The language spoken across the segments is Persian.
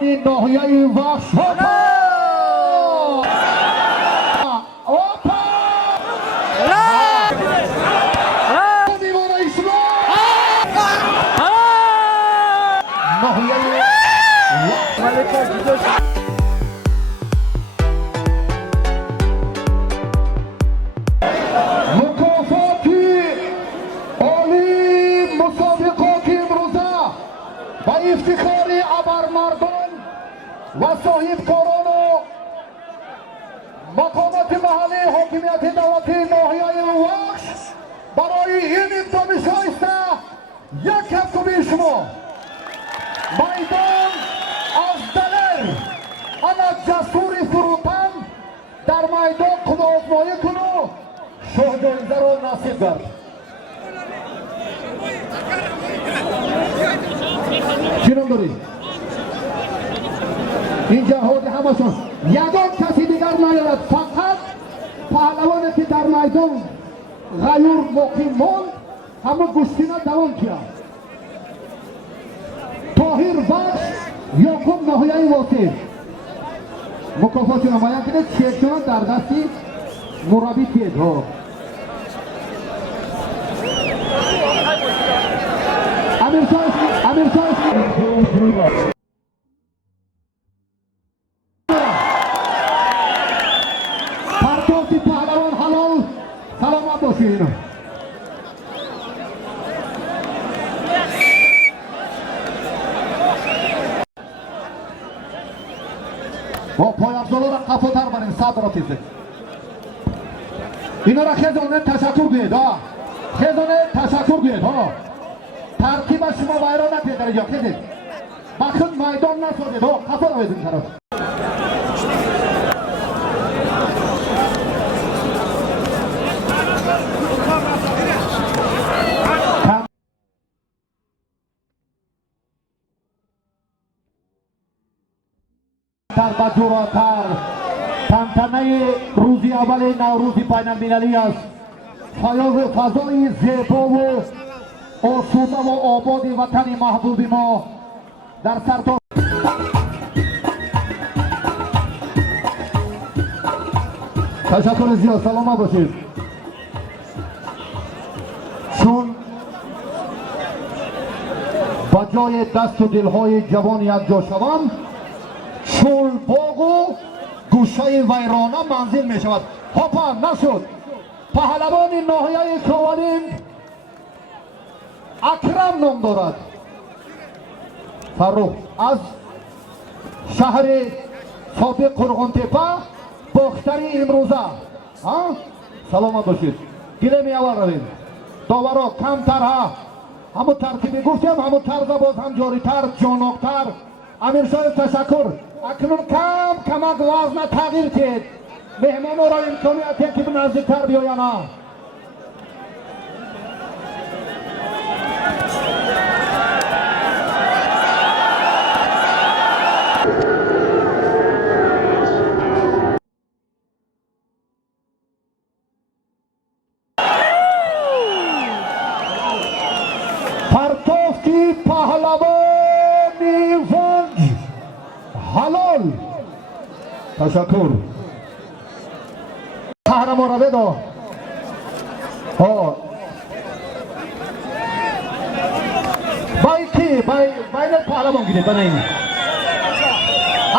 میدان ناحیه وحش و افتخاری ابرمردان و صاحب کاران و مقامات محلی حاکمیت دولتی ناحیه وحش برای این امتحان شایسته یک هفتگی شما میدان از دلر انا جسوری فروتن در میدان خود آزمایی کنو شاه جایزه را نصیب کرد. چینم داری؟ این جهاد همشون یگان کسی دیگر نیارد، فقط پهلوانی که در میدان غیور مقیم ماند همه گشتینه دوام کرد. طاهر بخش یعقوب ناحیه واسه مکافات نمایان کنید. چیکشان در دستی مربی کید ها. امیر صاحب پرتوسی پهلوان حلال سلامت باشین. با پای افضالا را قفوتر بریم صبر را تیزه اینا را خیزانه تشکر گوید ها. خیزانه تشکر گوید ها. ترکیب شما ویران نکنید در اینجا خیزید بخون میدان نسازید ها. قفا را بزنید طرف و جوراتر تنتنه روزی اول نوروز بین المللی است. فضای زیبا و آسوده و آباد وطن محبوب ما در سرتا تشکر زیاد. سلامت باشید. چون با جای دست و دلهای جوان یک جا شوم شل باغ و گوشه ویرانه منزل می شود. هاپا نشد. پهلوان ناحیه کاولین اکرم نام دارد. فرخ از شهر سابق قرغنتپه باختری امروزه. سلامت باشید. گله می اول روید داورا کمتر ها همون ترتیبی گفتیم همون طرز باز هم جاریتر جاناقتر. امیر صاحب تشکر. اکنون کمک وزن تغییر کرد. مهمان را امکانیت که به نزدیکتر بیاین. پرتوفتی پهلوانی ونج حلال تشکر. قهرمان را بدا ها بایکی بین پهلوان گیرید بناییم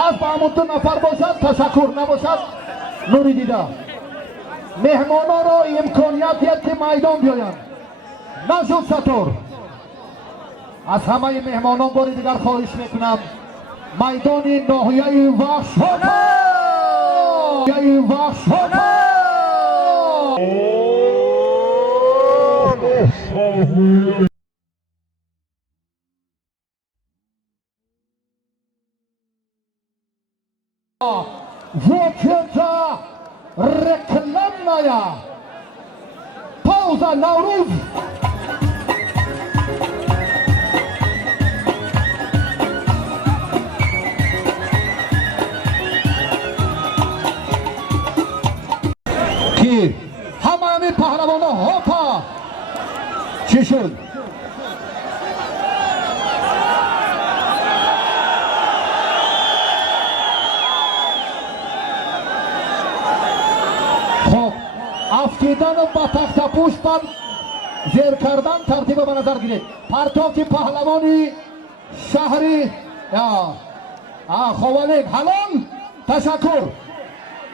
از با همون دو نفر باشد تشکر نباشد نوری دیده. مهمانا را امکانیت که میدان بیاین نشد چطور. از همه مهمانان باری دیگر خواهش میکنم میدان ناحیه وحش وکیلتا رکلمنایا پاوزا نوروز کی همه پهلوانا هاپا چی شد؟ افکیدن با تخت پوش بر زیر کردن ترتیب به نظر گیرید. پرتاب پهلوانی شهری خوالک حلال تشکر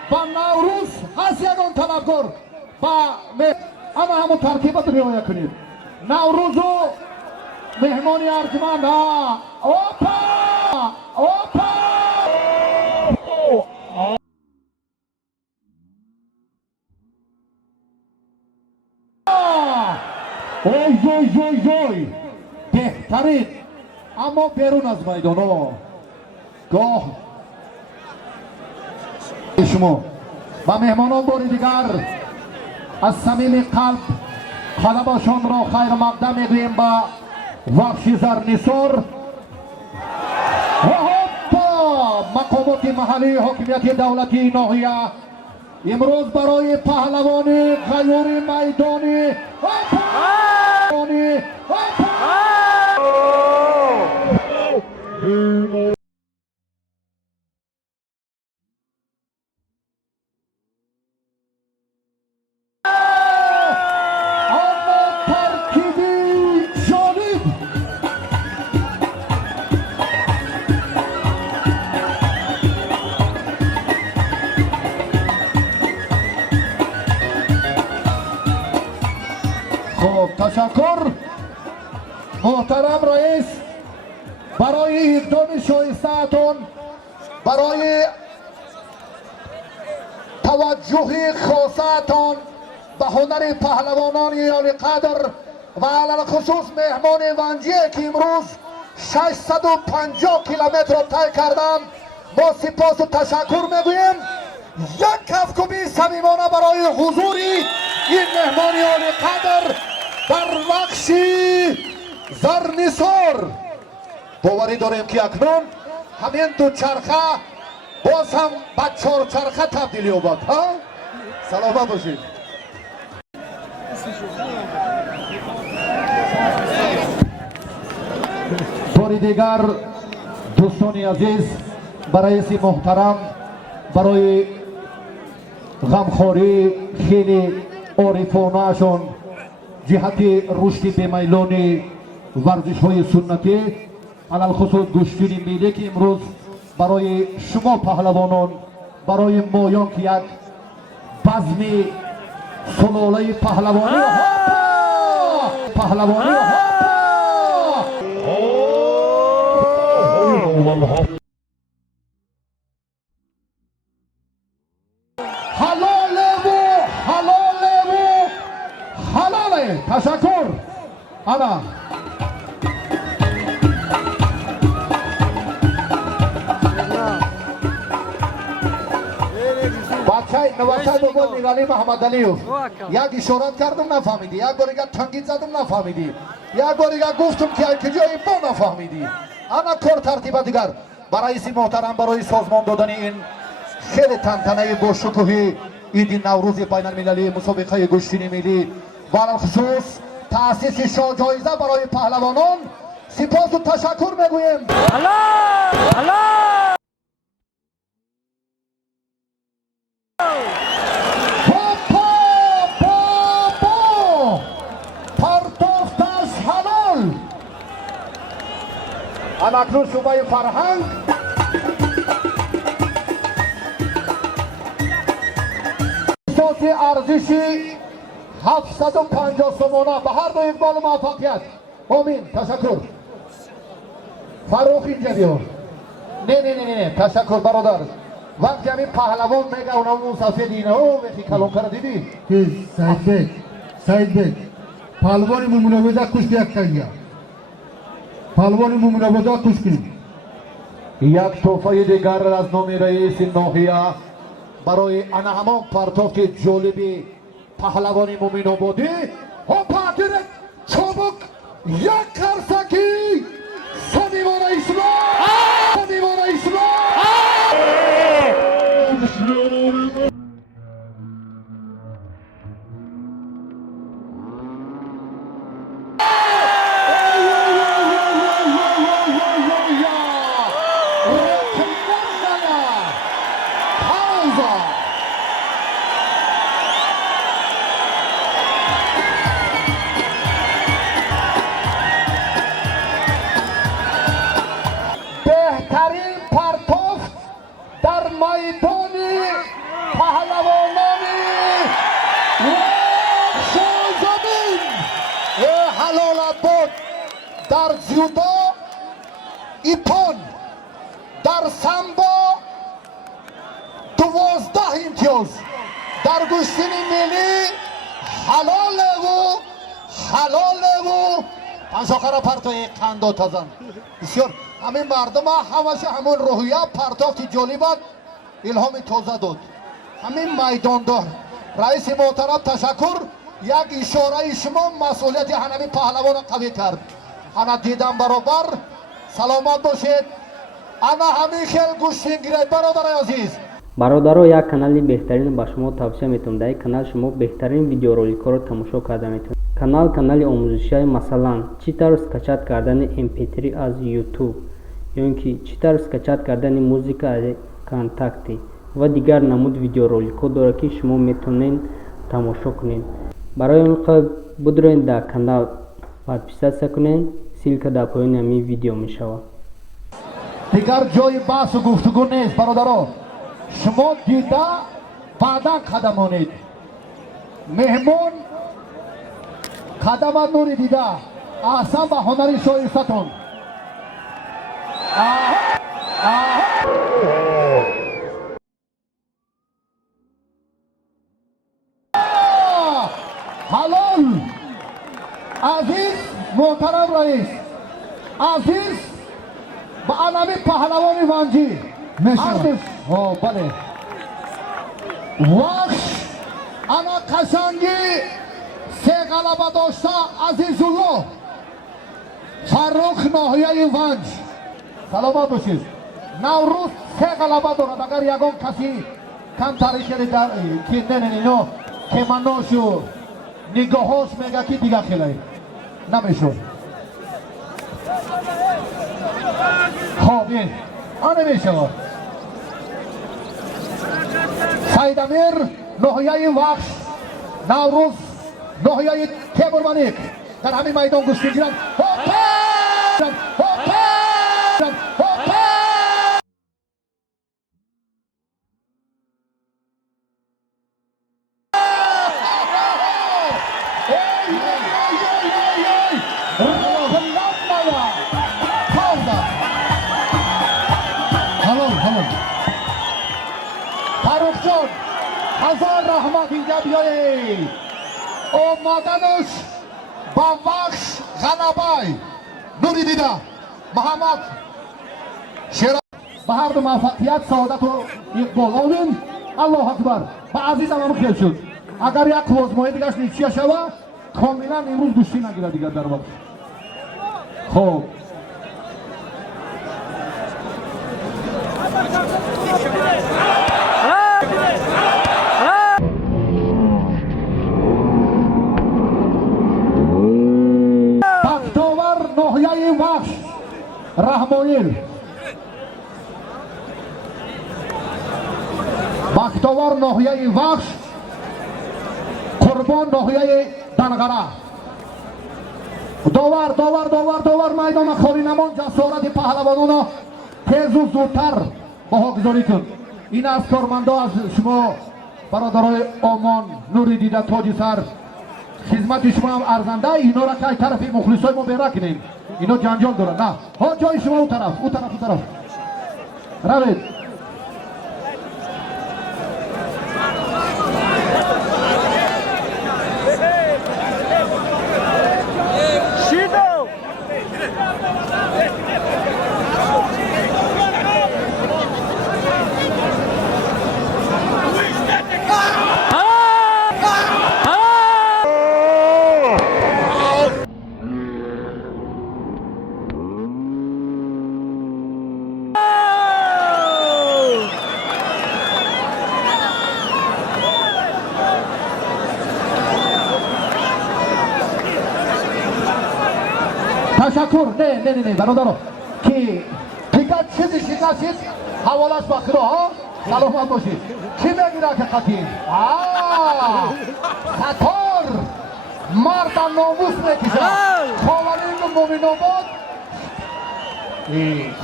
با نوروز هست یکان طلبکار با اما همون ترتیبات رعایت کنید. نوروز و مهمانی ارجمند اوپا اوپا اوی بهترین اما بیرون از میدان گاه شما و مهمانان باری دیگر از صمیم قلب خلباشان را خیر مقدم میگوییم با وحشی زرنیسار و مقامات محلی حاکمیت دولتی ناحیه امروز برای پهلوان غیور میدانی تشکر محترم رئیس برای اقدام شایسته‌تان، برای توجه خاصتان به هنر پهلوانان یال قدر و علل خصوص مهمان ونجی که امروز 650 کیلومتر را طی کردند با سپاس و تشکر میگویم. یک کفکوبی صمیمانه برای حضور این مهمان یال قدر در بخشی زرنیسار. باوری داریم که اکنون همین دو چرخه باز هم به چهار چرخه تبدیل یابد. سلامت باشید. باری دیگر دوستان عزیز برای رئیس محترم برای غمخواری خیلی عارفانه شون جهت رشد بمیلان ورزش های سنتی علل خصوص گشتین میله که امروز برای شما پهلوانان برای مایان که یک بزم سلاله پهلوانی حلاله تشکر انا بچه نوچه دوبار نگالی محمد علیو یک اشارت کردم نفهمیدی، یک بار دیگه تنگید زدم نفهمیدی، یک بار دیگه گفتم که کجایی با نفهمیدی. انا کار ترتیب دیگر برای رئیس محترم برای سازمان دادن این خیلی تنتنه با شکوهی عید نوروز بین المللی مسابقه گشتین ملی و علل خصوص تأسیس شاه جایزه برای پهلوانان سپاس و تشکر میگوییم. پرتافتش حلال اکنون شعبه فرهنگ اساس ارزشی 750 سومانه به هر دو اقبال و موفقیت. آمین. تشکر. فروخ اینجا بیا. نه تشکر برادر. وقتی همین پهلوان میگه اونم سفید اینه وقتی کلانکار دیدی که سعید بیگ پهلوانی ممنوعه کش یک کنیا پهلوانی ممنوعه کش کنیم. یک توفه دیگر از نام رئیس ناحیه برای انا همان پرتاب که جالبی پهلوانی مومین آبادی هاپا گیرد چابک یک کرسکی صمیمان اسلام بهترین پرتاب در میدان پهلوانان زمین حلال بود. در جودو ایپون، در سامبو 12 امتیاز، در گشتن ملی حلال و پنجاخره پرتای قندو تازن. بسیار همین مردم همش همون روحیه پرتاب که جالبت الهام تازه داد. همین میدان دار رئیس محترم تشکر. یک اشاره شما مسئولیت همین پهلوان قوی کرد. انا دیدم برابر. سلامت باشید. انا همین خیل گوشتین گیرید برادر عزیز. برادرها یک کانالی بهترین با شما توصیه میتونم. در این کانال شما بهترین ویدیو رولیک ها رو تماشا کرده میتونید. کانال آموزشی های مثلا چی طور اسکچات کردن MP3 از یوتیوب یا اینکه چی طور اسکچات کردن موزیک از کانتکتی و دیگر نمود ویدیو رولیک ها داره که شما میتونین تماشا کنین. برای اون بدرین در کانال پادپیسه کنین. سیلک در پایین همین ویدیو میشود. دیگر جای بحث و گفتگو نیست برادرها. شما دیده بعدا قدمانید. مهمون قدم نوری دیده احسن به هنری شایستتون. حلال عزیز محترم رئیس عزیز با انمی پهلوان ونجی میشه. بله وقت انا قشنگی سه غلبه داشته عزیزالله فرخ ناحیه ونج. سلامت باشید. نوروز سه غلبه دارد. اگر یگان کسی کم تاریخی در که نه اینا که مناشو نگاهاش میگه که دیگه خیلی نمیشون. خب این نمیشه. سید امیر ناحیه وقت نوروز ناحیه تیمورمنیک در همین میدان گوش میگیرند. فرخ جان هزار رحمت اینجا بیایید. اومدنش با وقت غلبه نوری دیده محمد شیرا به هر دو موفقیت سعادت و اقبال آمین. الله اکبر. به عزیزم هم خیل شد. اگر یک آزمایی دیگرش نیچیه شوه کاملا امروز گوشتی نگیره دیگر در وقت. خب بختاور ناحیه وحش رحمایل. بختاور ناحیه وحش قربان ناحیه دنغره. داور میدان خالی نمان. جسارت پهلوانان تیز و زودتر بهاگذاری کن. این از کارمندا از شما برادرای آمان نوری دیده تاج سر خدمت شما هم ارزنده. اینا را که طرف مخلصای ما بیره کنیم. اینا جنجال دارن. نه ها جای شما اون طرف روید. تشکر. نه برادران که دیگر چیزی شکستید حوالش بخیره ها. سلامت باشید. کی میگیره که قطعی خطار مرد ناموس میکشه. خاورین مومن آباد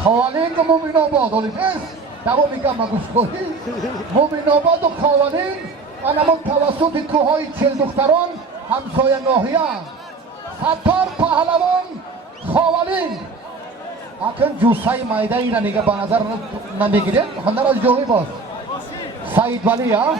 خوالین و مومین آباد اولیفیس دوام میگم مگوش کنی مومین آباد و خوالین انمون توسط کوهای چل دختران همسایه ناحیه ستار پهلوان خوالین اکن جوسای مایده اینا نگه به نظر نمیگیرید هنر از جوهی باز سعید ولی ها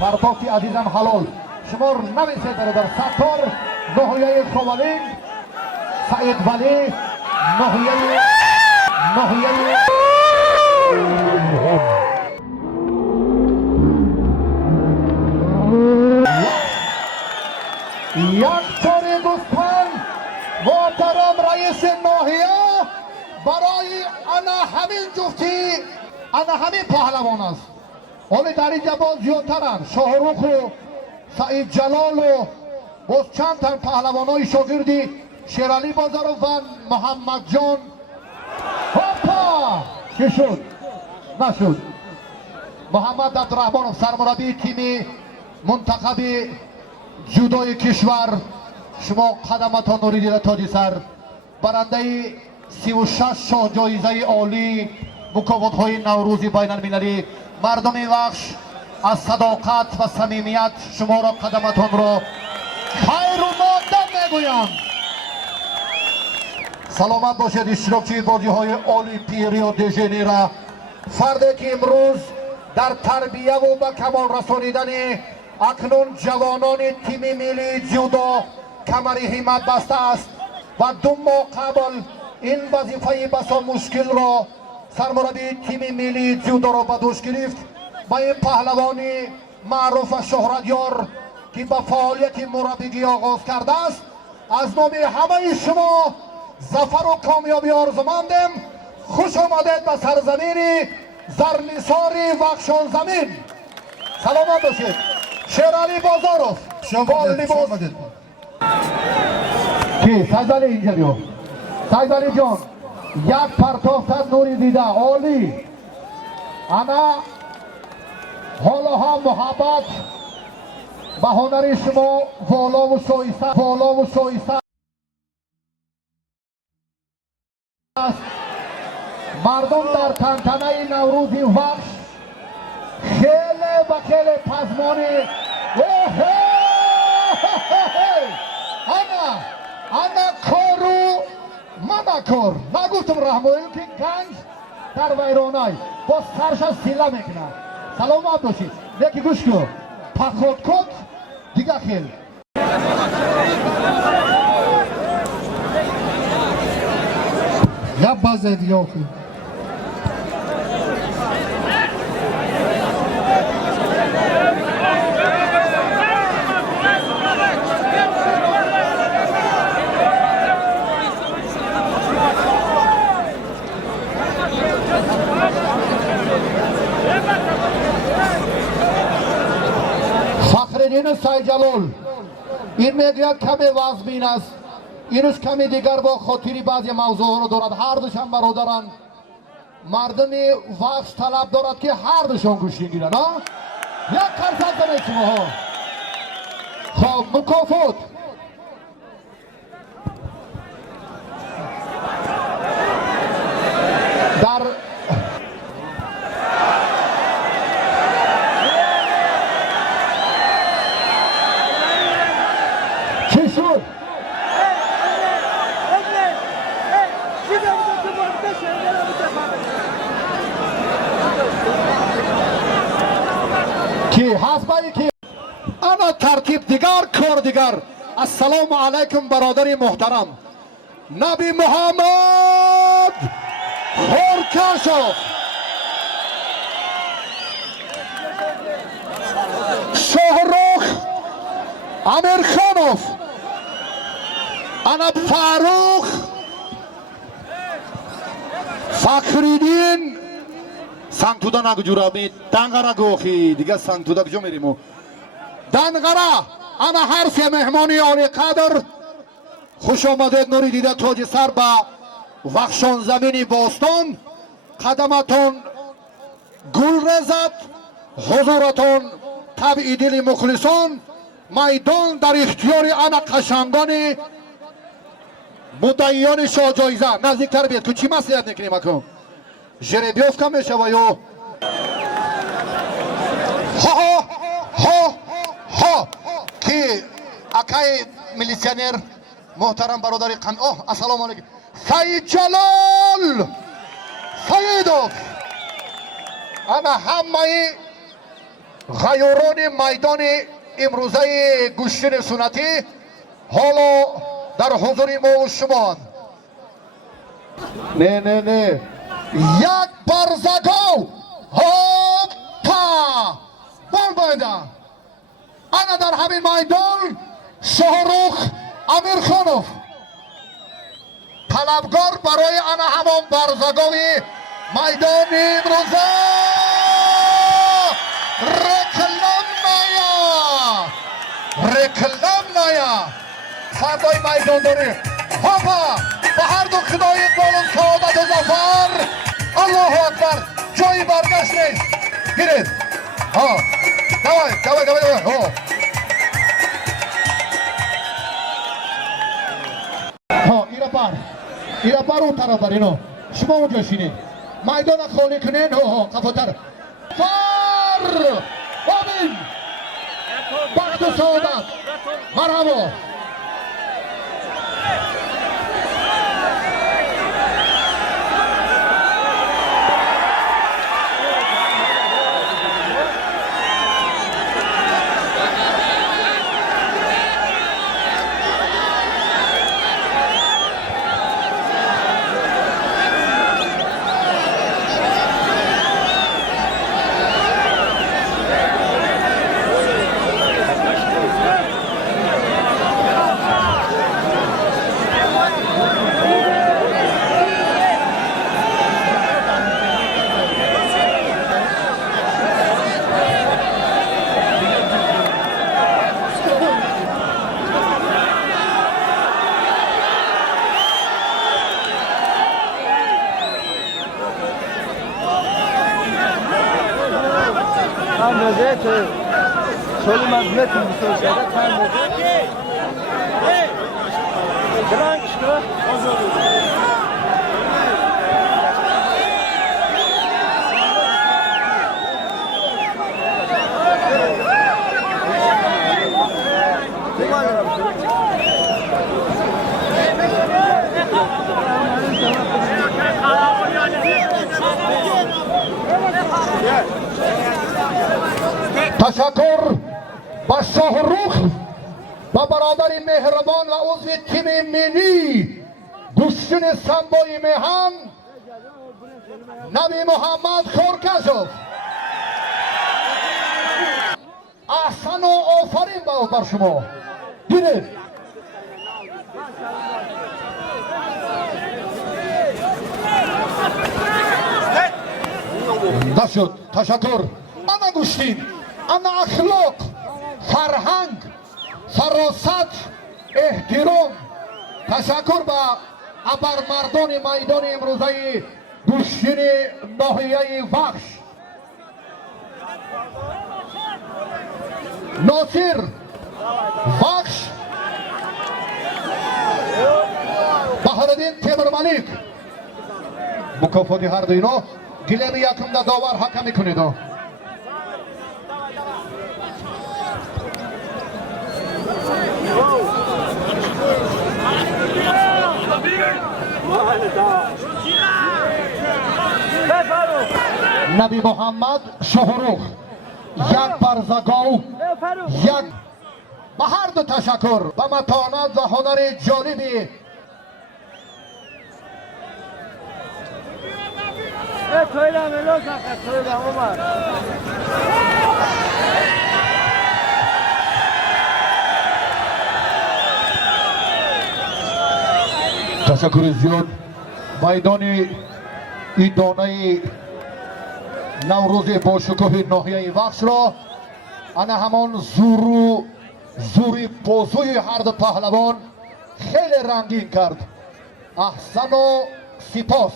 پرتاقی عزیزم حلال شمار نویسه داره در ستار ناحیه خوالین سعید ولی ناحیه یک طور دوستان محترم رئیس ناحیه برای انا همین جفتی انا همین پهلوان است ولی در اینجا باز زیادترن شاهروخ و سعید جلال و باز چند تن پهلوانای شاگردی شیرالی بازارو و محمد جان هاپا چی شد؟ نشد محمد عبدالرحمن سرمربی تیم منتخب جودوی کشور شما قدمتان رو دیده تاج سر برنده 36 شاه جایزه عالی مکافات های نوروزی بین المللی مردم بخش از صداقت و صمیمیت شما را قدمتان را خیر و مقدم میگویم سلامت باشید اشتراکچی بازی های المپی ریو دی ژانیرو فردی که امروز در تربیه و به کمال رسانیدن اکنون جوانان تیم ملی جودو کمر همت بسته است و 2 ماه قبل این وظیفه بسا مشکل را سرمربی تیم ملی جودو را به دوش گرفت با این پهلوانی معروف و شهرتیار که به فعالیت مربیگی آغاز کرده است از نام همه شما ظفر و کامیابی آرزومندم خوش آمدید به سرزمین زرنثار وخشان زمین سلامت باشید شیرالی بازارov کی سعید اینجا بیو سعید علی جان یک پرتافتن نوری دیده عالی انا حالا هم محبت به هنر شما والا و شایسته است مردم در تنتنه نوروزی وخش خیلی و خیلی پزمانی انا کارو من کار نگفتم رحمایل که گنج در ویرانای با سرش از سیله میکنه سلامت باشید یکی گوش کن پخوت کت دیگه خیل یا بازه دیگه آخی فخرالدین سعید جلال این میگوید کمی وزبین است اینش کمی دیگر با خاطری بعضی موضوع رو دارد هر دوشان برادران مردم وقت طلب دارد که هر دوشان گوش گیرن یک قرصت دارید شما ها خب مکافات در چی شد؟ کی حسبایی کی انا ترتیب دیگر کار دیگر السلام علیکم برادر محترم نبی محمد خورکاشوف شاهروخ امیرخانوف انا فاروق فخرالدین سنگتودا نگو جورابی دنگره گوخی دیگه سنگتودا کجا میریمو دنگره انا هر سه مهمانی عالی قدر خوش آمدید نوری دیده تاج سر به وخشان زمین باستان قدمتون گل رزد حضورتون طبع دل مخلصان میدان در اختیار انا قشنگان مدعیان شاه جایزه نزدیکتر بیاد که چی مسئولیت نکنیم اکن ژربیوف کم میشه و یا ها ها ها که اکای میلیسیانر محترم برادر اوه السلام علیکم سید جلال سیدوف انا همه غیوران میدان امروزه گوشتن سنتی حالا در حضور ما و شما نه یک برزگو هاپا بال باید انا در همین میدان شاهرخ امیر خانوف طلبگار برای انا همان برزگوی میدان امروزه رکلم نایا فردای میدان داری هاپا به هر دو خدای اقبال سعادت و ظفر الله اکبر جایی برگشت نیست گیرید ها دوای ها ایره پر اون طرف برینو شما اونجا شینید میدان خالی کنین ها قفاتر فر آمین بخت و سعادت مرحبا شغل مزمت بسیار شده تن تشکر با شاهرخ و برادر مهربان و عضو تیم ملی گوشتن سنبای مهن نبی محمد خورکشوف احسن و آفرین بر شما دیدید نشد تشکر انا گوشتین انا اخلاق فرهنگ فراست احترام تشکر به ابرمردان میدان امروزه گوشتین ناحیه بخش ناصر بخش بهرالدین تیمورملیک مکافات هر دو اینا گلیم یکم در داور حکم میکنید نبی محمد شاهرخ یک برزگاو یک به هر دو تشکر به متانت و هنر جالبی تشکر زیاد میدان این دانه نوروز با شکوه ناحیه بخش را انا همان زوری بازوی هر دو پهلوان خیلی رنگین کرد احسن و سپاس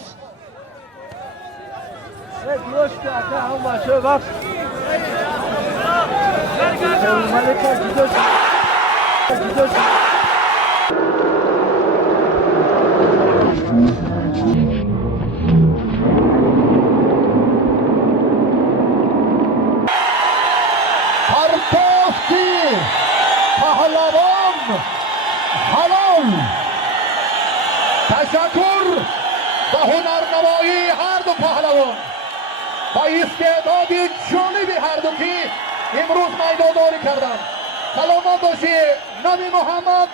مشت اکا هم باشه وقت ملکه جدوش پرتافتی پهلوان حلال. تشکر به هنرنمایی هر دو پهلوان و استعداد جالب هر دو که امروز میدانداری کردند. سلامت باشی نبی محمد.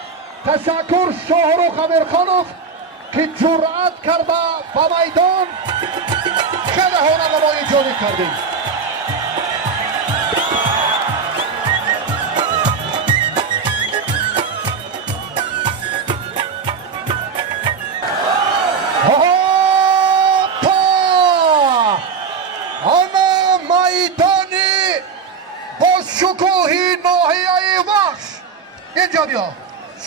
تشکر شاهرخ امیرخانov که جرأت کرده به میدان خیلی هنرنمایی جالب کردیم. شکوهی ناحیه وحش اینجا بیا.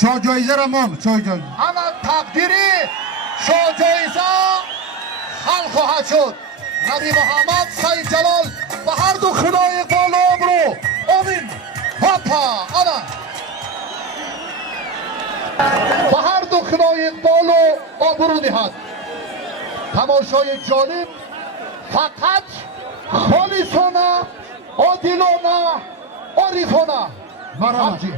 شاه جایزه را مام شاه جایزه اما تقدیری شاه جایزه حل خواهد شد. نبی محمد سید جلال و هر دو خدای بالا برو آمین. هاپا انا و هر دو خدای بالا آبرو دهد. تماشای جالب فقط خالصانه عادلانه عارفانه همچی.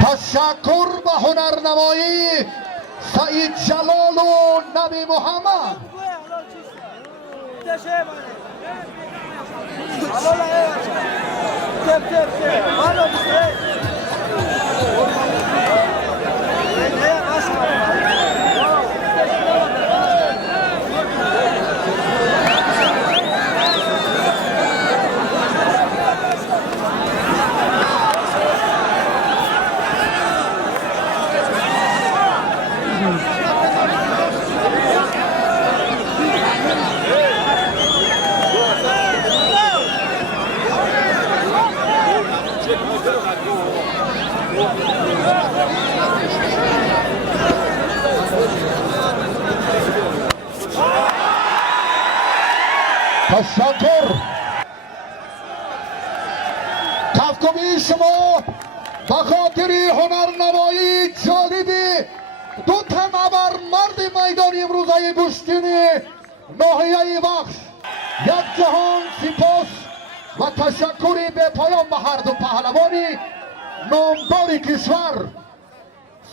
تشکر به هنرنمایی سعید جلال و نبی محمد. تشکر. کفکوی شما به خاطر هنرنمایی جالبی دو تنبر مرد میدان امروزه بشتین ناحیه بخش یک جهان سپاس و تشکری به پایان به هر دو پهلوانی نامدار کشور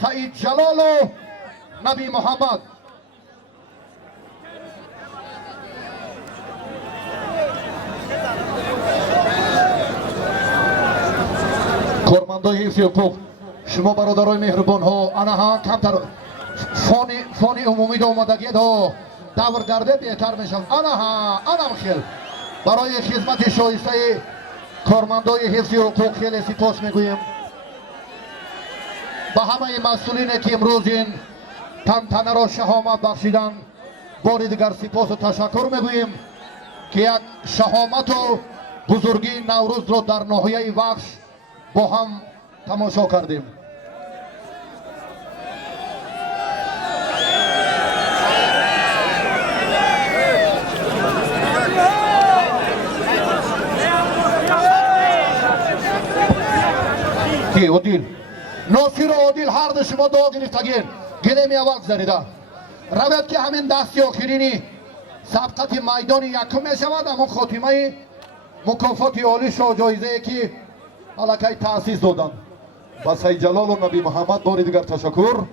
سعید جلال و نبی محمد. کارمندای حفظ حقوق شما برادرای مهربان ها انها کمتر فانی عمومی دا آمدگی دا دور گرده بهتر میشم. انم خیل برای خدمت شایسته کارمندای حفظ حقوق خیلی سپاس میگویم. به همه مسئولین که امروز این تنتنه را شهامت بخشیدن بار دیگر سپاس و تشکر میگوییم که یک شهامت و بزرگی نوروز را در ناحیه بخش با هم تماشا کردیم. کی عادل ناصر و عادل هر دو شما دعا گرفتگین گله می وقت زدیده روید که همین دستی آخرینی سبقت میدان یکم می شود. اما خاتمه مکافات عالی شاه جایزه که алакай таъсис доданд. ба Сайид Ҷалолу Наби Муҳаммад бори дигар ташаккур.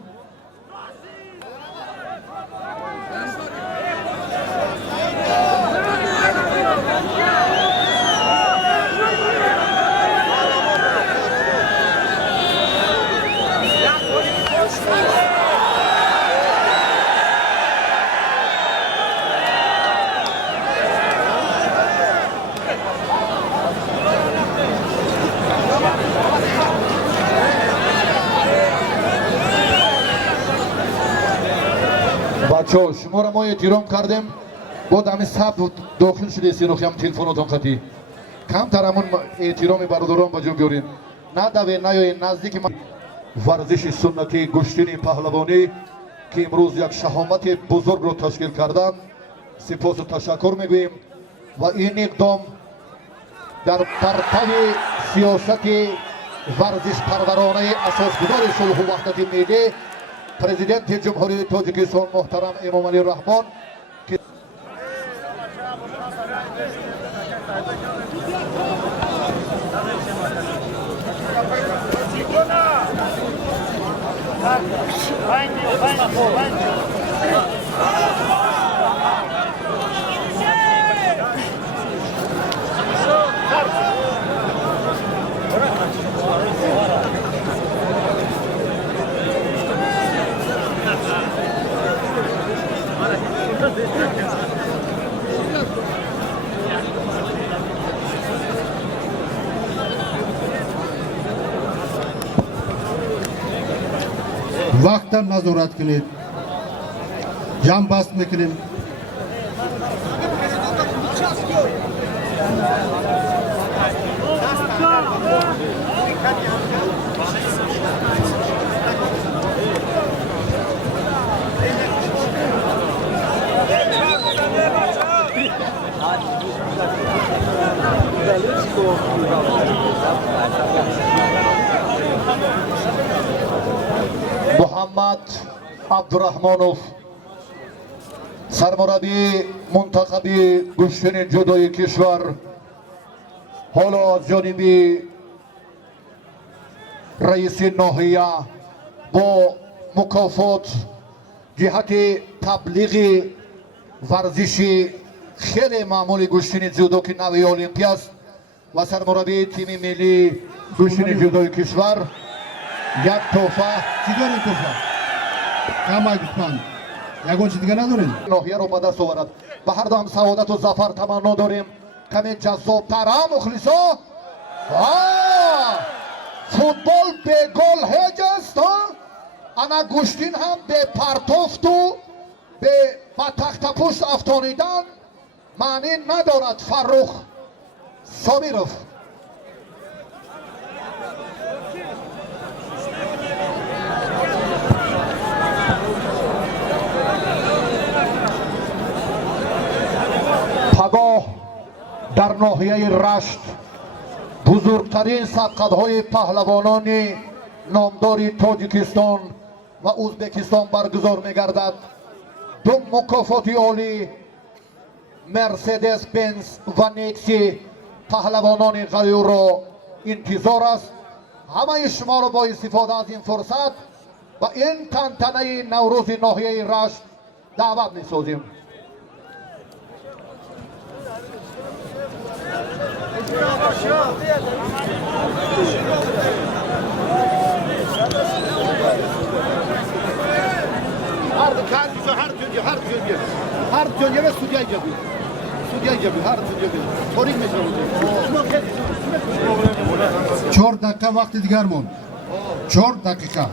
бачаҳо, шуморо мо эҳтиром кардем. бод ҳами саб дохил шуде синохиам телефонотон қатӣ. камтар ҳамун эҳтироми бародарон ба ҷо биёред. надаве наёед наздики варзиши суннатии гӯштини паҳлавонӣ ки имрӯз як шаҳомати бузургро ташкил карданд. сипосу ташаккур мегӯем ва ин иқдом дар партави сиёсати варзишпарваронаи асосгузори сулҳу ваҳдати миллӣ президенти ҷумҳурии тоҷикистон муҳтарам Эмомалӣ Раҳмон вақтан назорат кунед. Ҷамъ баст мекунем. муҳаммад абдурахмонов сармураббии мунтахаби гӯштини ҷудои кишвар ҳоло аз ҷониби раиси ноҳия бо мукофот ҷиҳати таблиғи варзиши хеле маъмули гӯштини ҷудо ки нави олимпия аст ва сармураббии тими миллии гӯштини ҷудои кишвар як тӯҳфа Чӣ доред тӯҳфа? Камай душман. Ягон чиз дигар надоред? ноҳияро ба даст оварад. ба ҳар ду ҳам саодату зафар таманно дорем. каме ҷаззобтар мухлисо. футбол бегол ҳеҷ аст. ана гӯштин ҳам бепартофту ба тахтапушт афтонидан маънӣ надорад. Фаррух Собиров пагоҳ дар ноҳияи Рашт бузургтарин сабқатҳои паҳлавонони номдори Тоҷикистон ва Ӯзбекистон баргузор мегардад. ду мукофоти олӣ Мерседес Бенз ва Некси паҳлавонони ғайюрро интизор аст. ҳамаи шуморо бо истифода аз ин фурсат ба ин тантанаи наврӯзи ноҳияи Рашт даъват месозем. Har joyga ve sudyaga bu. Har sudyaga. To'rik meshon. 4 daqiqa vaqti digar mon. 4 daqiqa.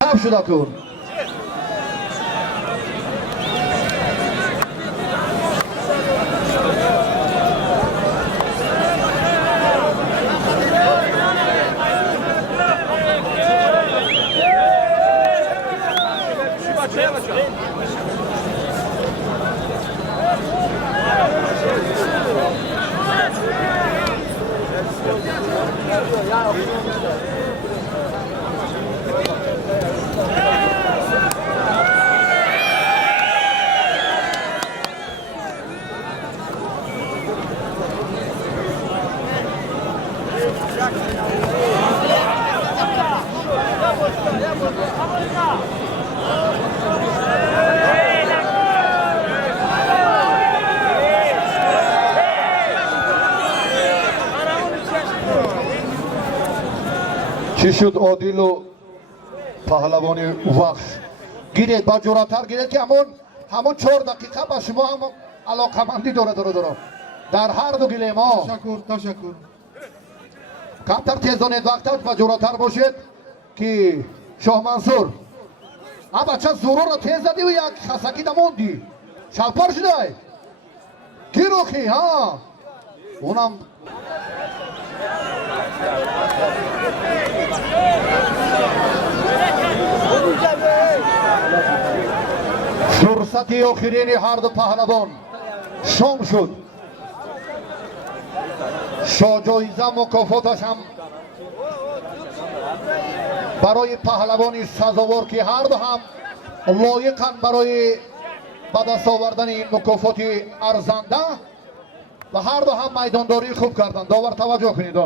Kaf shуда kun. چی شد عادل و پهلوانی وقت گیرید با جوراتر گیرید که همون 4 دقیقه با شما هم علاقمندی داره در هر دو گلیم ها. تشکر. کمتر تیزانید وقتت و جوراتر باشید که شاه منصور بچه زورو را تیز زدی و یک خسکی دموندی شلپار شده گیرو کی ها اونم فرصتی آخرین هر دو پهلوان شام شد. جایزه مکافاتش هم برای پهلوانی سزاوار که هر دو هم لایقند برای به دست آوردن این مکافات ارزنده و هر دو هم میدانداری خوب کردند. داور توجه کنید.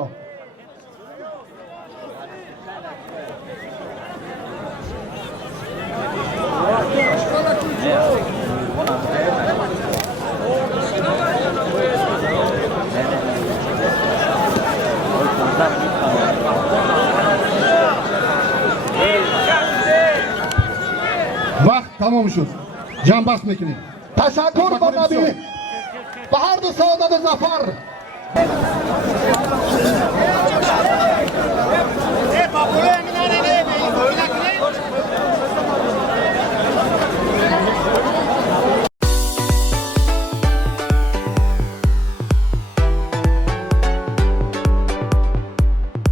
وقت تمام شد. جنبست میکنیم. تشکر با نبی به هر دو سعادت و ظفر.